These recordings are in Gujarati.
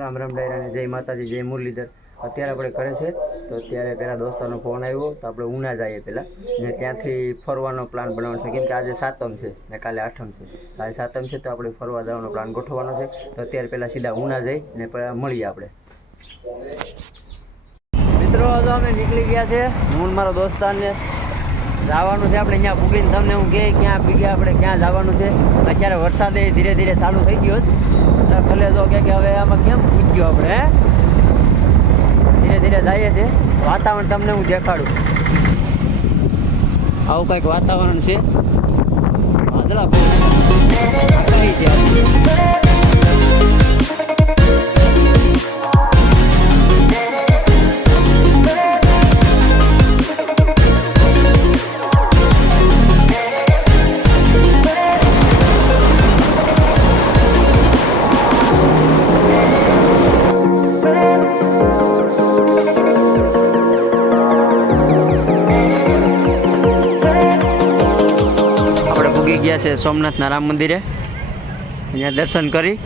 રામ રામ ડાયરાને જય માતાજી, જય મુરલીધર. અત્યારે આપણે ઘરે છે, તો અત્યારે પહેલાં દોસ્તારનો ફોન આવ્યો, તો આપણે ઉના જઈએ પહેલાં ને ત્યાંથી ફરવાનો પ્લાન બનાવવાનો છે. કેમ કે આજે સાતમ છે, ને કાલે આઠમ છે. કાલે સાતમ છે, તો આપણે ફરવા જવાનો પ્લાન ગોઠવવાનો છે. તો અત્યારે પહેલાં સીધા ઉના જઈ, ને મળીએ આપણે. મિત્રો, તો અમે નીકળી ગયા છે, હું મારો દોસ્તારને. જવાનું છે આપણે અહીંયા પૂગીને તમને હું કે ક્યાં પૂગ્યા આપણે ક્યાં જવાનું છે. અત્યારે વરસાદ ધીરે ધીરે ચાલુ થઈ ગયો છે. એટલે તો કે હવે આમાં કેમ પૂગ્યો આપણે ધીરે ધીરે જઈએ છે. વાતાવરણ તમને હું દેખાડું. આવું કંઈક વાતાવરણ છે. વાદળા છે ગયા છે સોમનાથના રામ મંદિરે. અહીંયા દર્શન કરી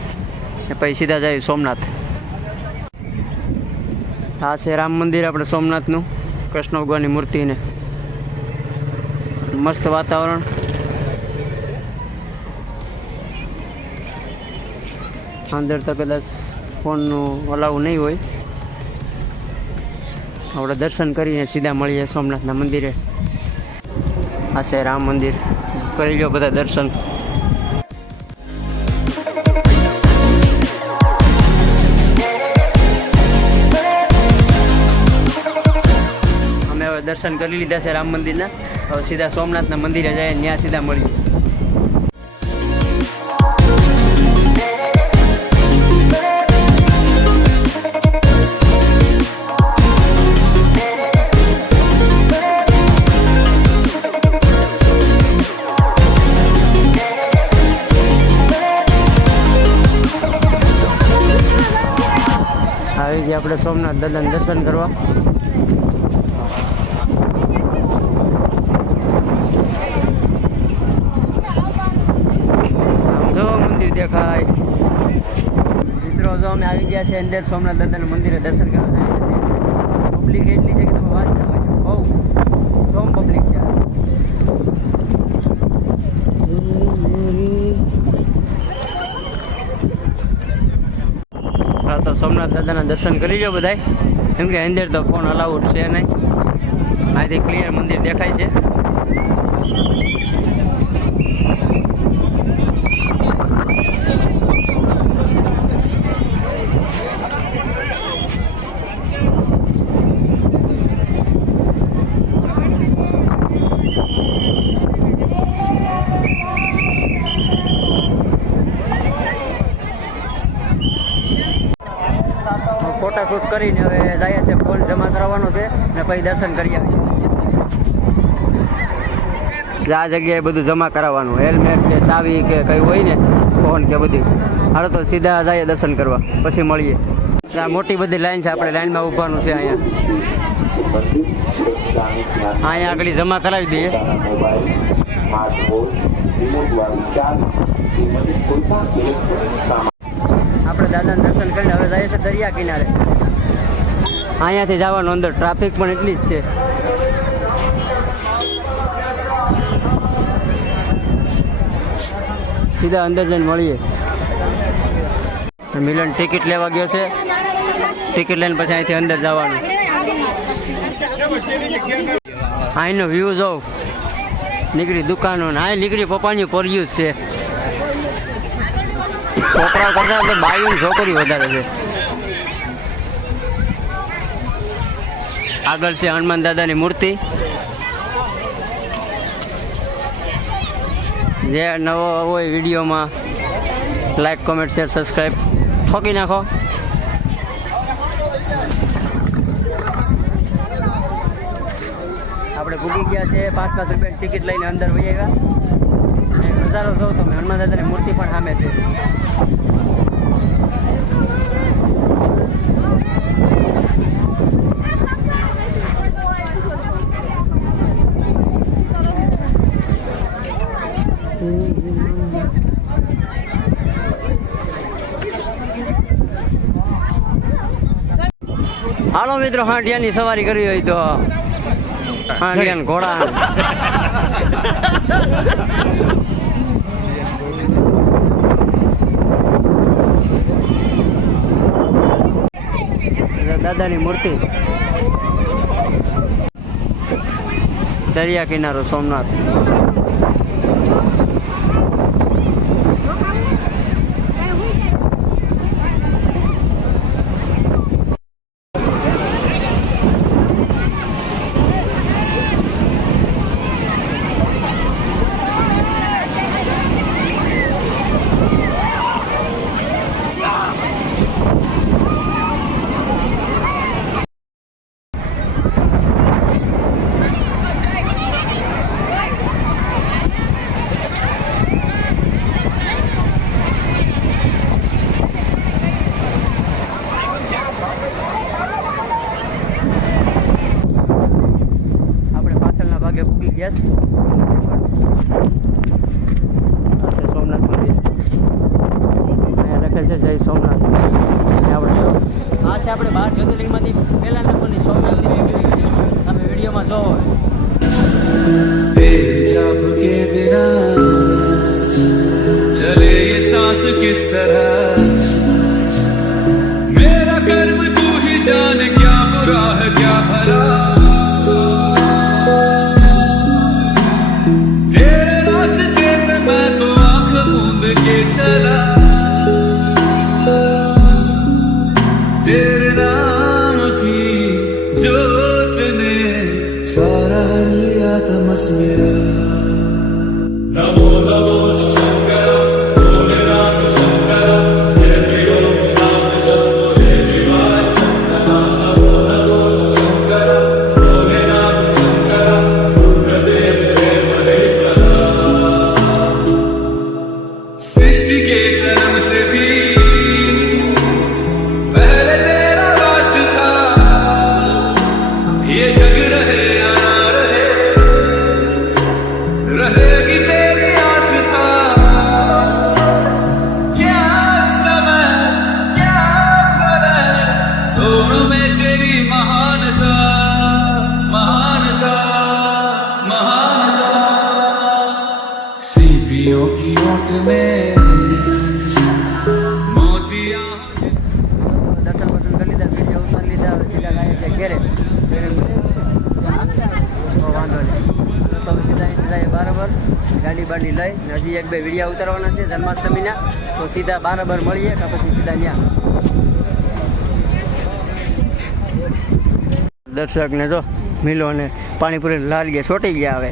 ને પછી સીધા જાય સોમનાથ. આ છે રામ મંદિર આપણે સોમનાથનું, કૃષ્ણ ભગવાનની મૂર્તિને. મસ્ત વાતાવરણ. અંદર તો કદાચ ફોનનું અલાઉ નહીં હોય. આપણે દર્શન કરીને સીધા મળીએ સોમનાથના મંદિરે. આ છે રામ મંદિર. કરી લો બધા દર્શન અમે હવે દર્શન કરી લીધા છે રામ મંદિરના. હવે સીધા સોમનાથના મંદિરે જાય ત્યાં સીધા મળીએ. આપણે સોમનાથ દાદાના દર્શન કરવા. જો મંદિર દેખાય. મિત્રો, જો અમે આવી ગયા છે અંદર સોમનાથ દાદાના મંદિરે દર્શન કરવા. પબ્લિક એટલી છે કે તમે વાત હોય બહુ. સોમ પબ્લિક છે આ. હા તો સોમનાથ દાદાના દર્શન કરી લો બધાય. કેમ કે અંદર તો ફોન અલાઉડ છે નહીં. અહીંથી ક્લિયર મંદિર દેખાય છે. કરીને હવે જાય છે ફોન જમા કરાવવાનો છે ને પછી દર્શન કરી આવીએ આ જગ્યાએ બધું જમા કરાવવાનું. હેલ્મેટ કે ચાવી કે કંઈ હોય ને ફોન કે બધું. હાલો તો સીધા જઈએ દર્શન કરવા. પછી મળીએ. આ મોટી બધી લાઈન છે, આપણે લાઈનમાં ઊભાનું છે અહીંયા. અહીંયા આગળ જમા કરાવી દઈએ. આપણે દાદાને દર્શન કરીને હવે જઈએ છે દરિયા કિનારે. અહીંયાથી જવાનું અંદર ટ્રાફિક પણ એટલી જ છે. સીધા અંદર જઈને મળીએ. મિલન ટિકિટ લેવા ગયો છે. ટિકિટ લઈને પછી અહીંથી અંદર જવાનું. અહીંનો વ્યૂ જોઉં નીકળી દુકાનો ને. અહીં નીકળી પપ્પાની પોર્યું જ છે. છોકરાઓ કરતા બાયું છોકરી વધારે છે. આગળ છે હનુમાન દાદાની મૂર્તિ. જે નવો હોય વિડીયોમાં લાઈક કોમેન્ટ શેર સબસ્ક્રાઈબ ઠોકી નાખો. આપણે ભૂગી ગયા છે, પાંચ પાંચ રૂપિયાની ટિકિટ લઈને અંદર વહી આવ્યા. નજારો જોઉં તમે હનુમાન દાદાની મૂર્તિ પણ સામે છે. હાલો મિત્રો હાંડિયાની સવારી કરવી હોય તો. હાંડિયા ઘોડા. દાદાની મૂર્તિ. દરિયા કિનારો સોમનાથ આપણે પાછળના ભાગે પૂગી ગયા છે આ છે સોમનાથ મંદિર અહીંયા લખે છે જય સોમનાથ અને આપણે જો આ છે આપણે બાર જ્યોતિર્લિંગમાંથી પહેલા નંબરની સોમનાથની વિડીયો તમે વિડીયોમાં જોવો तेरे जब के बिना चले ये सांस किस तरह Namo Namo Shivaya બાડી લઈ. હજી એક બે વિડીયા ઉતારવાના છે જન્માષ્ટમીના. તો સીધા બારાબર મળીએ કે પછી સીધા ત્યાં દર્શકને જો, મિલો અને પાણીપુરી લાલ ગયા છોટી ગયા હવે.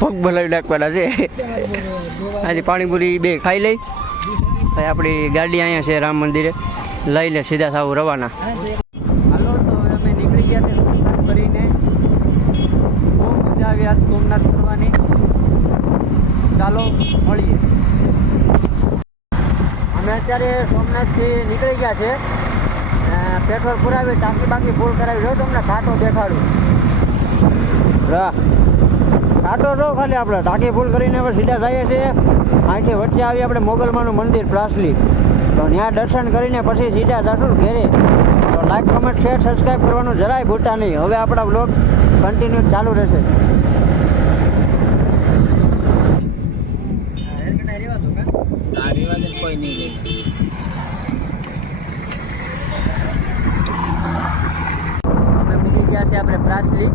પગ ભલાવી નાખવાના છે. આજે પાણીપુરી બે ખાઈ લઈ. આપણી ગાડી અહીંયા છે રામ મંદિરે. લઈ લે સીધા સાવ રવાના હાલો તો હવે અમે નીકળી ગયા છે સોમનાથ કરીને બહુ મજા આવી આજ સોમનાથ ફરવાની ચાલો મળીએ. અમે અત્યારે સોમનાથથી નીકળી ગયા છે. પેટ્રોલ પુરાવી, ટાંકી બાકી ફૂલ કરાવી. જો તમને? ઘાટો દેખાડું. રા ઘાટો જો ખાલી આપણે. ટાંકી ફૂલ કરીને હવે સીધા જઈએ છીએ. અહીંથી વચ્ચે આવી આપણે મોગલમાનું મંદિર, પ્રાસલી. તો ત્યાં દર્શન કરીને પછી સીધા જશું ઘેરે. તો લાઈક કમેન્ટ શેર સબસ્ક્રાઈબ કરવાનું જરાય ભૂલતા નહીં. હવે આપણા બ્લોગ કન્ટિન્યુ ચાલુ રહેશે. અમે મૂકી ગયા છે આપણે પ્રાસલી.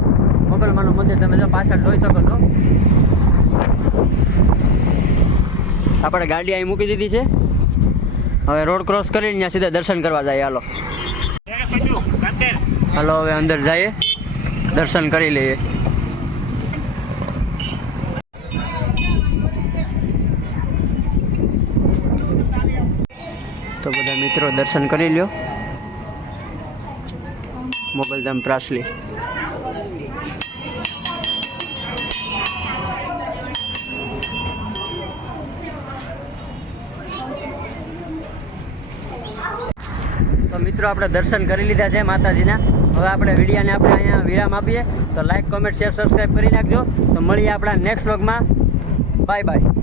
મોગલમાનું મંદિર તમે જો પાછળ જોઈ શકો છો. આપણે ગાડી અહીં મૂકી દીધી છે. હવે રોડ ક્રોસ કરીને ત્યાં સીધા દર્શન કરવા જાય હાલો. હાલો હવે અંદર જઈએ. દર્શન કરી લઈએ. તો બધા મિત્રો દર્શન કરી લ્યો. મોગલધામ પ્રાસલી. તો મિત્રો, આપણે દર્શન કરી લીધા છે માતાજીના. હવે આપણે વિડીયાને આપણે અહીંયા વિરામ આપીએ. તો લાઈક કોમેન્ટ શેર સબસ્ક્રાઈબ કરી નાખજો. તો મળીએ આપણા નેક્સ્ટ વ્લોગમાં બાય બાય